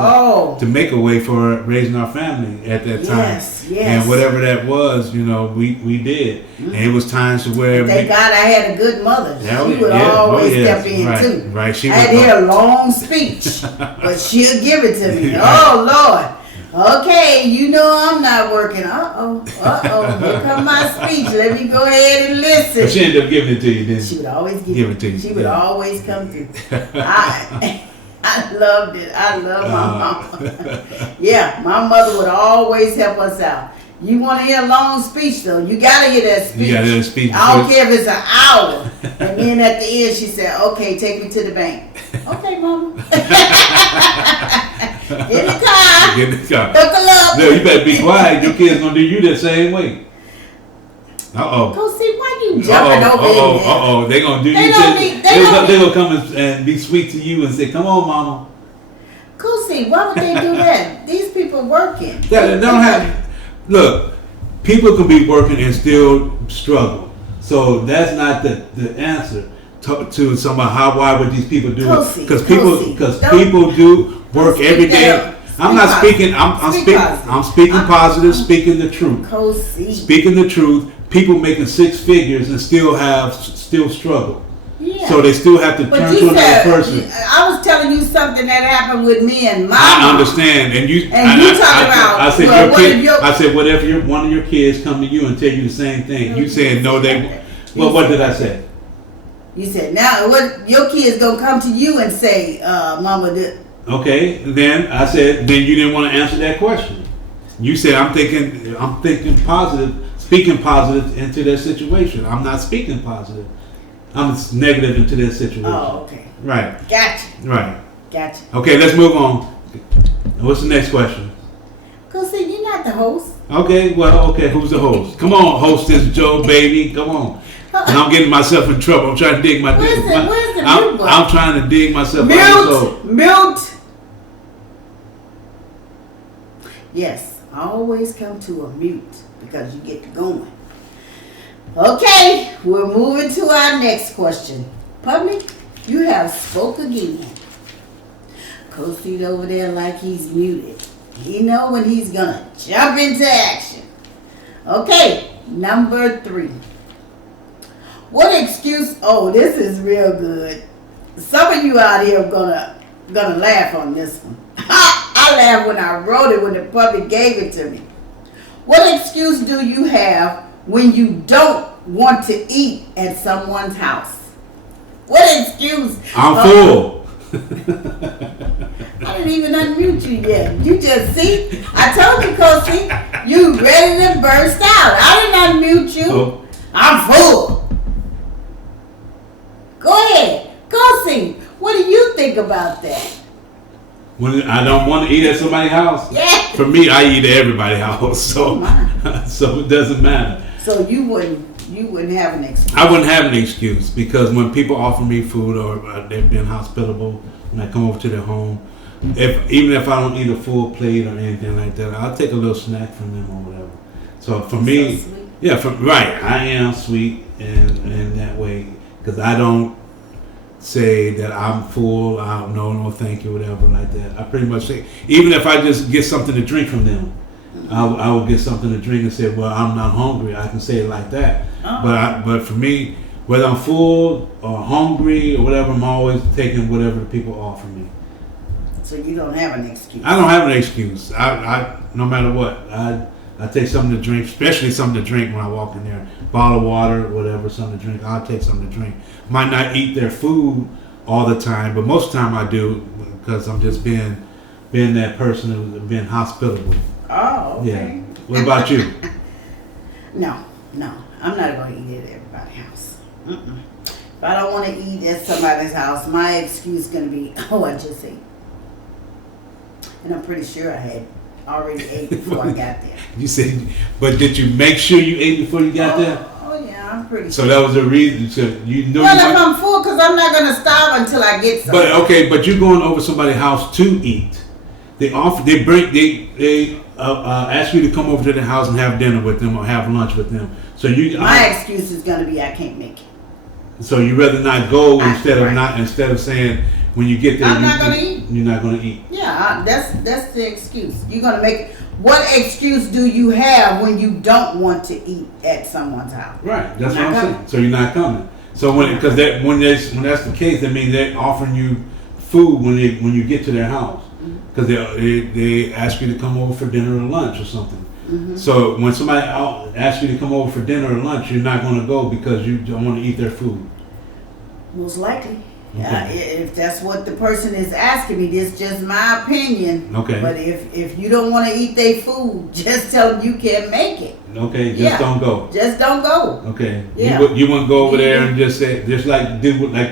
to make a way for raising our family at that time. Yes. And whatever that was, we did. Mm-hmm. And it was times where thank God I had a good mother. She would always step in too. Right. I had to hear a long speech, but she'll give it to me. Oh Lord. Okay, I'm not working. Here come my speech. Let me go ahead and listen. But she ended up giving it to you, didn't she? She would always give it to you. She would always come through. I loved it. I love my mom. Yeah, my mother would always help us out. You want to hear a long speech, though. You got to hear that speech. You got to hear the speech. I don't care if it's an hour. And then at the end, she said, okay, take me to the bank. Okay, Mama. Get in the car. Buckle up. No, you better be quiet. Your kids going to do you the same way. Go see, why you jumping over in there? They're going to do you. They're going to come and be sweet to you and say, come on, Mama. Go see, why would they do that? These people working. They don't have... Look, people can be working and still struggle. So that's not the answer to somebody. Why would these people do it? Because people do work every day. I'm not speaking. I'm speaking positive. Speaking the truth. Speaking the truth. People making 6 figures and still struggle. Yeah. So they still have to turn to another person. I was telling you something that happened with me and my mom. I understand, and you talk about. I said, what if one of your kids come to you and tell you the same thing? You said no, they. Well, what did I say? You said now what your kids gonna come to you and say, Mama did. Okay, then I said then you didn't want to answer that question. You said I'm thinking positive, speaking positive into their situation. I'm not speaking positive. I'm negative into this situation. Oh, okay. Right. Gotcha. Right. Gotcha. Okay, let's move on. What's the next question? Because see, you're not the host. Okay, who's the host? Come on, hostess Joe, baby. Come on. And I'm getting myself in trouble. I'm trying to dig my... Where's the mute button? I'm trying to dig myself out. Mute. Yes, I always come to a mute because you get to going. Okay, we're moving to our next question. Public, you have spoke again. Coasted over there like he's muted. He know when he's gonna jump into action. Okay, number 3. What excuse? Oh, this is real good. Some of you out here are gonna laugh on this one. I laughed when I wrote it when the public gave it to me. What excuse do you have when you don't want to eat at someone's house? What excuse? I'm full. I didn't even unmute you yet. You just see? I told you, Coasty, you ready to burst out. I didn't unmute you. Oh. I'm full. think about that? When I don't want to eat at somebody's house, Yeah. for me, I eat at everybody's house, so Oh, so it doesn't matter. So you wouldn't have an excuse. I wouldn't have an excuse because when people offer me food or they've been hospitable when I come over to their home, even if I don't eat a full plate or anything like that, I'll take a little snack from them or whatever. So for me, So sweet. yeah, right, I am sweet and that way because I don't say that I'm full. I don't no, thank you, whatever like that. I pretty much say even if I just get something to drink from them. I will get something to drink and say, "Well, I'm not hungry." I can say it like that. Oh. But for me, whether I'm full or hungry or whatever, I'm always taking whatever the people offer me. So you don't have an excuse. I don't have an excuse. I no matter what, I take something to drink, especially something to drink when I walk in there. Bottle of water, whatever, something to drink. I'll take something to drink. Might not eat their food all the time, but most of the time I do because I'm just being that person who's been hospitable. Oh, okay. Yeah. What about you? No, I'm not going to eat at everybody's house. Mm-mm. If I don't want to eat at somebody's house, my excuse is going to be, oh, I just ate. And I'm pretty sure I had already ate before I got there. You said, but did you make sure you ate before you got there? Oh, yeah, I'm pretty So sure. that was the reason. So you know. Well, if I'm full, because I'm not going to starve until I get something. But okay, but you're going over somebody's house to eat. They ask you to come over to the house and have dinner with them or have lunch with them. So my excuse is going to be I can't make it. So you rather not go instead right. of saying when you get there I'm not gonna eat. You're not going to eat. Yeah, that's the excuse. You're going to make. What excuse do you have when you don't want to eat at someone's house? Right. That's I'm what not I'm saying. So you're not coming. So when that's the case, that means they're offering you food when you get to their house. Because they ask you to come over for dinner or lunch or something. Mm-hmm. So when somebody asks you to come over for dinner or lunch, you're not going to go because you don't want to eat their food. Most likely. Okay. If that's what the person is asking me, this is just my opinion. Okay. But if you don't want to eat their food, just tell them you can't make it. Okay, just don't go. Just don't go. Okay. Yeah. You wouldn't go over there and just say, just like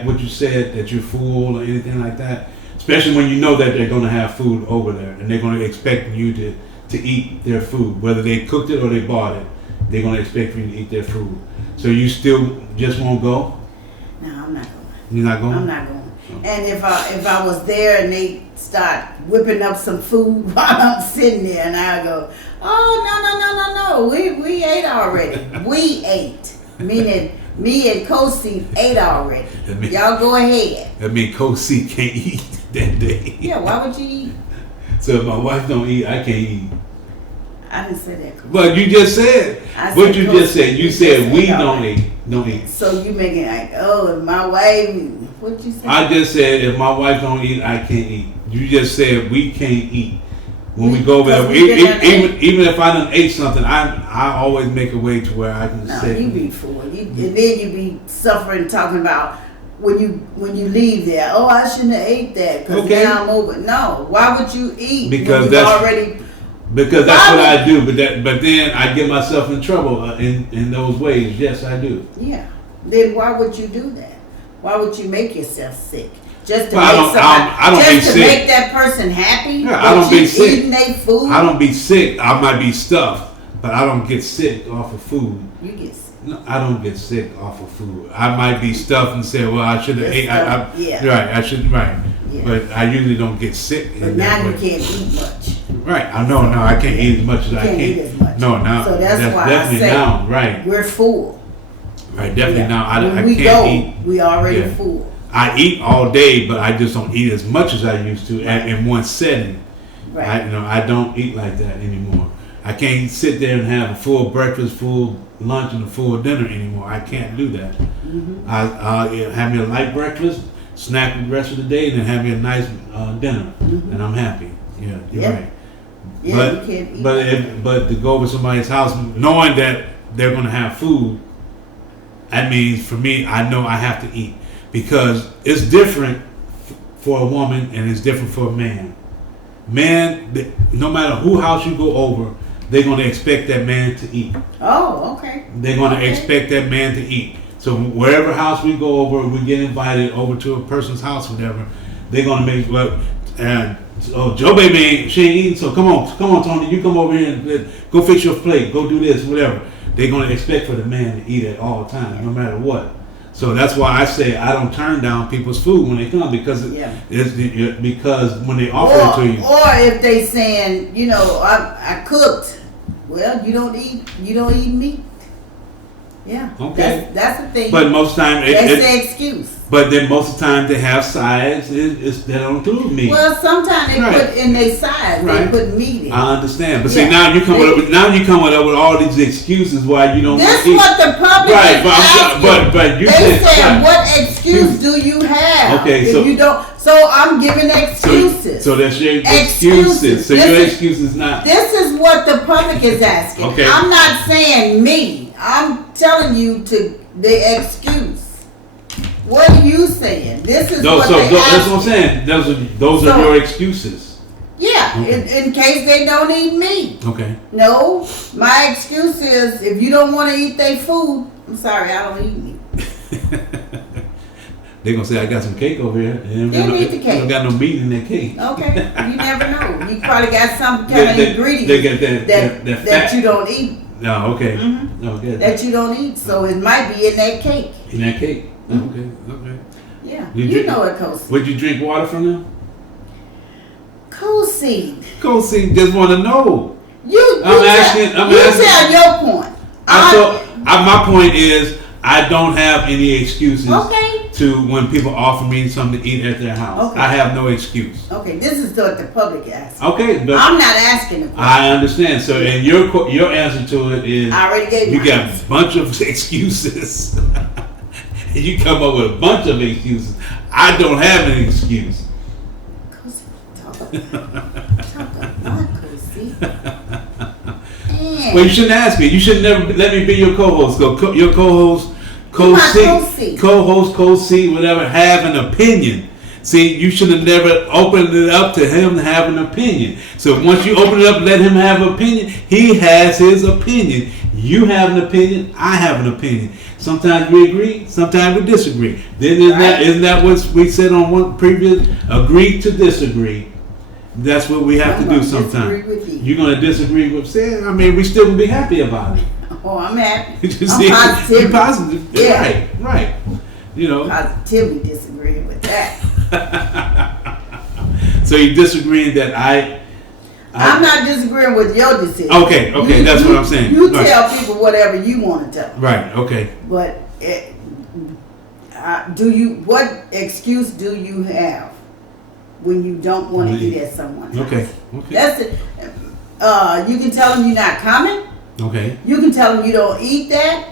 what you said, that you're full or anything like that. Especially when you know that they're going to have food over there and they're going to expect you to eat their food. Whether they cooked it or they bought it, they're going to expect you to eat their food. So you still just won't go? No, I'm not going. You're not going? I'm not going. And if I was there and they start whipping up some food while I'm sitting there and I go, oh, no, we ate already. We ate. Meaning me and Kosi ate already. Y'all go ahead. I mean, Kosi can't eat that day. Yeah, why would you eat? So if my wife don't eat, I can't eat. I didn't say that. But you just said what you just said. You said we don't eat. Don't eat. So you making like, oh, if my wife, what you say? I just said if my wife don't eat, I can't eat. You just said we can't eat. When we go over there, even if I done ate something, I always make a way to where I can say. No, you be full. And then you be suffering talking about when you leave there. Oh, I shouldn't have ate that because now I'm over. No, why would you eat? Because Because that's what I do. But then I get myself in trouble in those ways. Yes, I do. Yeah. Then why would you do that? Why would you make yourself sick? Just to make that person happy? Yeah, I don't be sick. Eating their food? I don't be sick. I might be stuffed, but I don't get sick off of food. You get sick. No, I don't get sick off of food. I might be stuffed and say, well, I should have ate. Right, I should. Right. Yeah. But I usually don't get sick. But now you can't eat much. Right. I know. No, I can't eat as much as I can. Eat as much. No, now. So that's why definitely I say now. Right. We're full. Right. Definitely now. I we can't eat. We already full. I eat all day, but I just don't eat as much as I used to in one setting. Right. I don't eat like that anymore. I can't sit there and have a full breakfast, full lunch, and a full dinner anymore. I can't do that. Mm-hmm. I'll have me a light breakfast, snack the rest of the day, and then have me a nice dinner, and I'm happy. Yeah, you're right. Yeah, but you can't eat but to go over somebody's house, knowing that they're going to have food, that means for me, I know I have to eat. Because it's different for a woman and it's different for a man. Man, no matter who house you go over, they're going to expect that man to eat. Oh, okay. They're going to expect that man to eat. So wherever house we go over, we get invited over to a person's house, whatever, they're gonna make and Joe baby she ain't eating, so come on Tony, you come over here and go fix your plate, go do this, whatever. They're gonna expect for the man to eat at all times, no matter what. So that's why I say I don't turn down people's food when they come, because because when they offer it to you, or if they saying, I cooked, well, you don't eat meat. Yeah. Okay. That's the thing. But most times they say excuse. But then most of the time they have sides. They don't include meat. Well, sometimes they put in their sides. They put meat in. I understand, but see now you come up with all these excuses why you don't. This is what the public is asking. But you said what excuse do you have? Okay, if you don't. So I'm giving excuses. So that's your excuses. So your excuse is not. This is what the public is asking. Okay. I'm not saying me. I'm telling you the excuse. What are you saying? This is what they asking. That's what I'm saying. Those are your excuses. Yeah, okay. in case they don't eat meat. Okay. No, my excuse is if you don't want to eat their food, I'm sorry, I don't eat meat. They're going to say, I got some cake over here. They don't eat the cake. Don't got no meat in that cake. Okay, you never know. You probably got some kind of ingredient they get that you don't eat. No, okay. Mm-hmm. No, good. That you don't eat, so it might be in that cake. In that cake? Mm-hmm. Okay. Yeah, you know it, Cold Seed. Would you drink water from them? Cold Seed. Cold Seed just want to know. I'm asking. Tell your point. My point is, I don't have any excuses okay. to when people offer me something to eat at their house. Okay. I have no excuse. Okay, this is what the public asks. Okay, but I'm not asking the question. I understand. So, and your answer to it is, I already gave you got a bunch of excuses. You come up with a bunch of excuses. I don't have an excuse. Talk about Cozy. Well, you shouldn't ask me. You should never let me be your co-host. Your co-host, co-host, co-C, whatever, have an opinion. See, you should have never opened it up to him to have an opinion. So once you open it up, let him have an opinion. He has his opinion. You have an opinion. I have an opinion. Sometimes we agree. Sometimes we disagree. Then isn't that what we said on one previous? Agree to disagree. That's what we have to do sometimes. You're going to disagree with saying. I mean, we still will be happy about it. Oh, I'm happy. I'm positive. You're positive. Yeah. Right. Positively disagreeing with that. So you're disagreeing that I'm not disagreeing with your decision. Okay, that's what I'm saying. You tell people whatever you want to tell them. Right, okay. But what excuse do you have when you don't want to eat at someone's house? Okay. That's it. You can tell them you're not coming. Okay. You can tell them you don't eat that.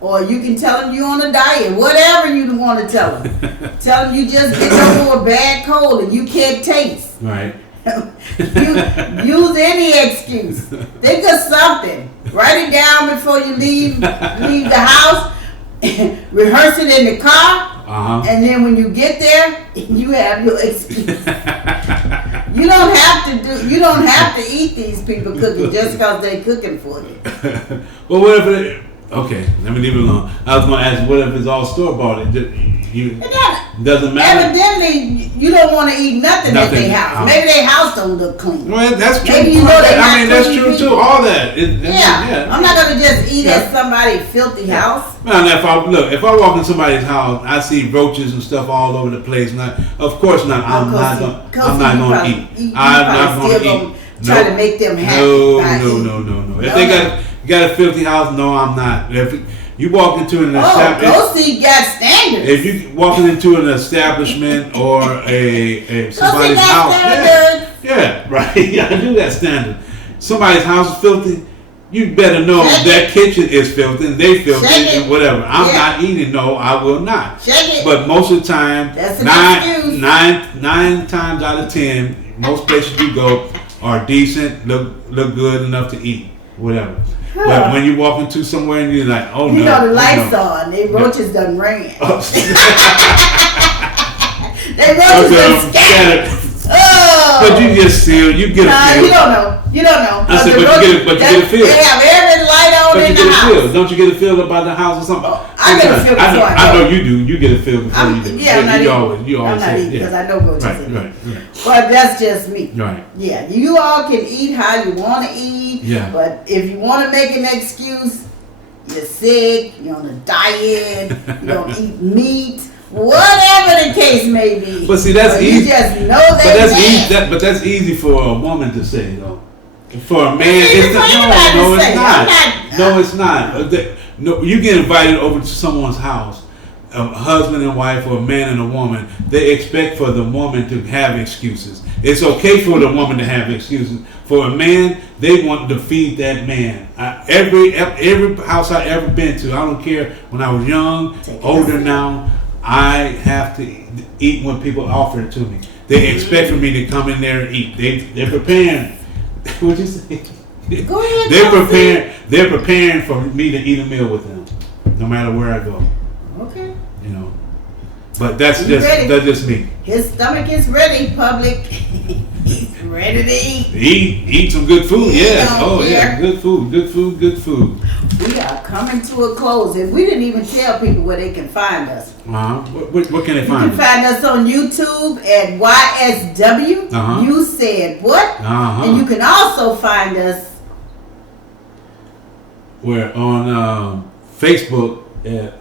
Or you can tell them you're on a diet. Whatever you want to tell them. Tell them you just get over a bad cold and you can't taste. Right. Use any excuse. Think of something. Write it down before you leave the house. Rehearse it in the car. And then when you get there, you have your excuse. You don't have to eat these people cooking just because they're cooking for you. Well, what if okay, let me leave it alone. I was going to ask, what if it's all store bought? It doesn't matter. Evidently, you don't want to eat nothing at their house. Maybe their house don't look clean. Well, that's true. Maybe that's true too. All that. I'm not going to just eat at somebody's filthy house. Now, if I walk in somebody's house, I see roaches and stuff all over the place. Of course not. I'm not going to eat. I'm not going to eat. Try to make them happy. No. If they got a filthy house, no, I'm not. If you walk into an establishment, Cozy got standards. If you walking into an establishment or somebody's house, yeah, right. I do that standard. Somebody's house is filthy. You better know that kitchen is filthy and they filthy and whatever. I'm not eating. No, I will not. But most of the time, nine times out of 10, most places you go are decent, look good enough to eat, whatever. But when you walk into somewhere and you're like, oh no. You know the lights on, they roaches done ran. They roaches done scattered. But you get a feel. You get a feel. You don't know. I said, but you get a feel. They have every light on in the house. Don't you get a feel about the house or something? Oh, I get a feel before I know you do. You get a feel before you do. Yeah, you always I'm not eating because I know what right, you're saying. right. But that's just me. Right. Yeah, you all can eat how you want to eat. Yeah. But if you want to make an excuse, you're sick, you're on a diet, you don't eat meat, whatever the case may be. But see, that's easy. You just know that. But that's easy for a woman to say, though. For a man, it's not. No, it's not. No, you get invited over to someone's house, a husband and wife, or a man and a woman. They expect for the woman to have excuses. It's okay for the woman to have excuses. For a man, they want to feed that man. Every house I ever been to, I don't care when I was young, older now, I have to eat when people offer it to me. They expect for me to come in there and eat. They're preparing. What'd you say? Go ahead. They're preparing for me to eat a meal with them, no matter where I go. Okay. You know, but that's just me. His stomach is ready, public. He's ready to eat. Eat some good food. Yeah. Oh yeah. Good food. We are coming to a close, and we didn't even tell people where they can find us. What can they find? You can find us on YouTube at YSW. You said what? And you can also find us. We're on Facebook at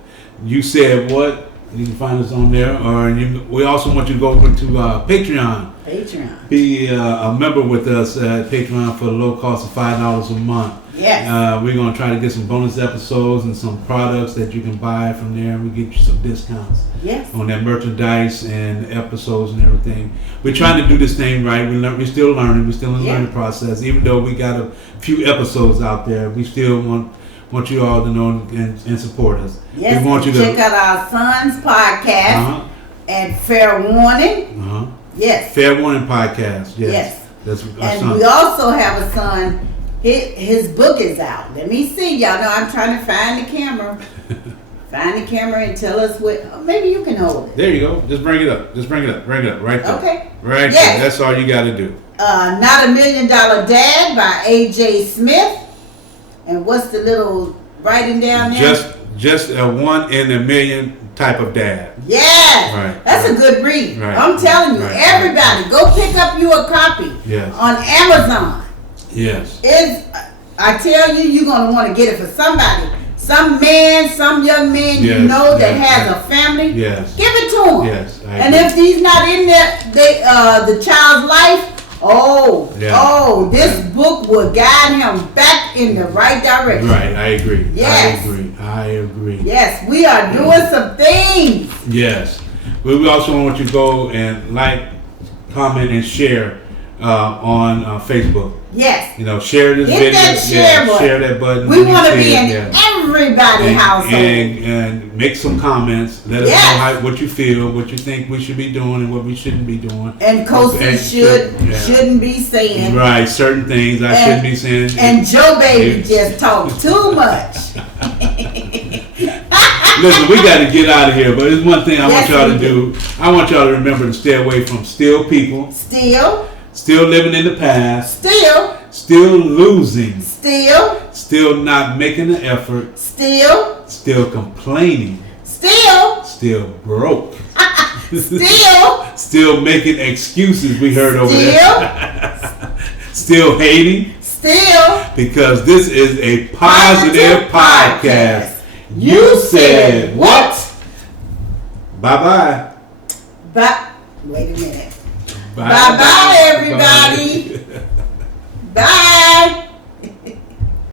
You Said What. You can find us on there, or we also want you to go over to Patreon. Be a member with us at Patreon for the low cost of $5 a month. Yes. We're going to try to get some bonus episodes and some products that you can buy from there. We get you some discounts. Yes. On that merchandise and episodes and everything. We're trying to do this thing right. We're still learning. We're still in the learning process. Even though we got a few episodes out there, we still want you all to know and support us. Yes, we want you to check out our son's podcast at Fair Warning. Yes. Fair Warning Podcast. Yes. That's our and son. we also have a son. His book is out. Let me see. Y'all know I'm trying to find the camera. Find the camera and tell us what. Maybe you can hold it. There you go. Just bring it up. Bring it up. Right there. Okay. Right there. That's all you got to do. Not a $1 Million Dad by A.J. Smith. And what's the little writing down there? Just a 1 in a million type of dad. Yes. Right. That's a good read. Right. I'm telling you, everybody, go pick up you a copy. Yes. On Amazon. Yes. I tell you, you're going to want to get it for somebody. Some man, some young man you know that has a family. Yes. Give it to him. Yes. And if he's not in the child's life, this book will guide him back in the right direction. Right, I agree. Yes. I agree. Yes, we are doing some things. Yes. We also want you to go and like, comment, and share on Facebook. Yes. Share this video. That share button. Share that button. We want to be in everybody's household. And make some comments. Let us know what you feel, what you think we should be doing, and what we shouldn't be doing. And Kosi shouldn't be saying. Right, certain things I shouldn't be saying. And Joe Baby just talked too much. Listen, we got to get out of here, but there's one thing I want y'all to do. I want y'all to remember to stay away from still people. Still living in the past. Still losing. Still not making an effort. Still complaining. Still broke. Still making excuses we heard over there. Still hating. Because this is a positive podcast. You said what? Bye-bye. Wait a minute. Bye-bye, everybody. Bye.